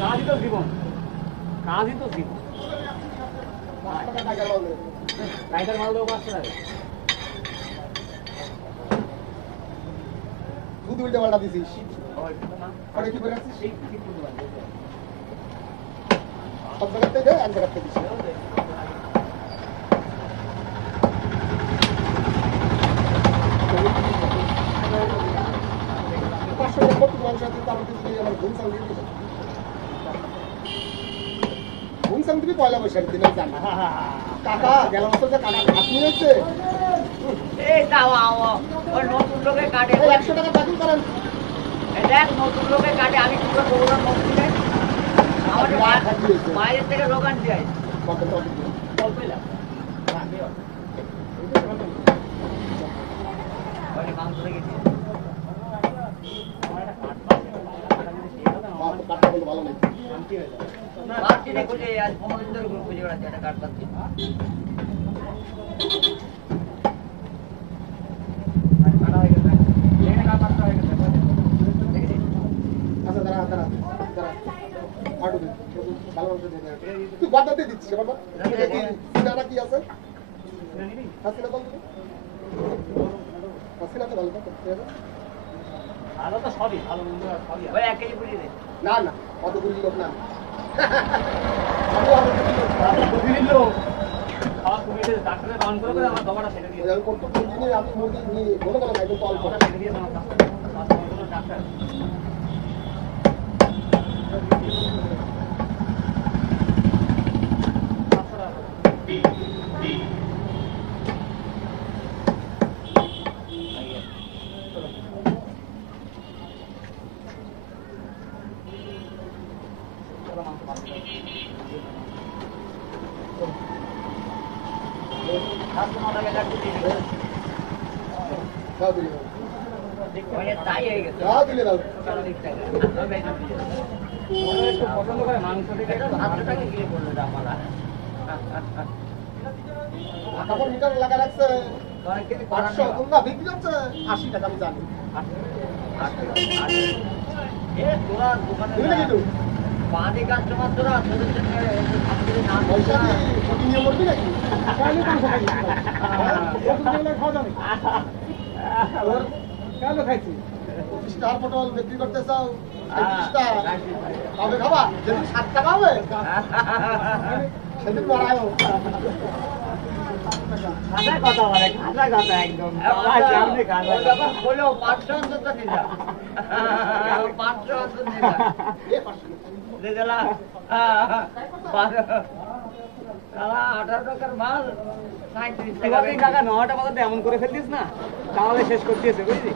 কাজই তো জীবন, কাজই তো জীবন। রাইটার মাল দেবো 500 টাকা। দুধ উল্টে পাল্টা দিছিস পরে কি করে আসছিস সব জায়গাতে দে এক জায়গাতে দিস পয়লা বৈশাখ দিনে জান কাকা গেল বছর যে কাকা হাত নিয়েছে এই দাও ওই নতুন লোকে কাটে 100 টাকা বাকি করেন দেখ নতুন লোকে কাটে আমি কি করে বলবো নতুন আমার বাইরে থেকে লোক আনতে হয় অল্প লাভ মাংস রেখেছি ভালো নেই কাটছি রে খুঁজে আজ 15 দিন ধরে খুঁজে বেড়াচ্ছি একটা কাট পাচ্ছি তুই বাদাতে দিচ্ছিস বাবা সিনারা কি আছে হাসিনা বল হাসিনা তো ভালো ভালো তো সবই ভালো মন্দ সবই ওই 1 কেজি পুরি দে না না অত গুলি লোক না প্রতিদিন লোক খাওয়া কমিয়ে ডাক্তারের বান করে আমার দবাটা ছেড়ে দিয়ে কত দিনে আমি মুরগি নিয়ে বলে গেলাম একদম কল করে ছেড়ে দিয়ে আমার ডাক্তার তাই হয়ে গেছে পছন্দ করে মাংস থেকে 500 টাকা কিলো পড়লো দাম আমার কাপড় মিটার লাগা রাখছে 500 তোমরা বিক্রি হচ্ছে 80 টাকা আমি জানি তোরা দোকানে পানি কাস্টমার তোরা তোদের জন্য নাম পয়সা নিয়ে মরবি নাকি কেন খাইছি 25 টাকার পটল বিক্রি করতে চাও 30 টাকা কবে খাবা যেদিন 7 টাকা হবে সেদিন বাড়ায় খাতা কথা বলে খাতা কথা একদম বলো 500 অন্তত নিলা 500 অন্তত নিলা দে দিলা 18 টাকার মাল 37 টাকা কাকা 9টা বাজাতে এমন করে ফেলতিস না তাহলে শেষ করতেছে বুঝলি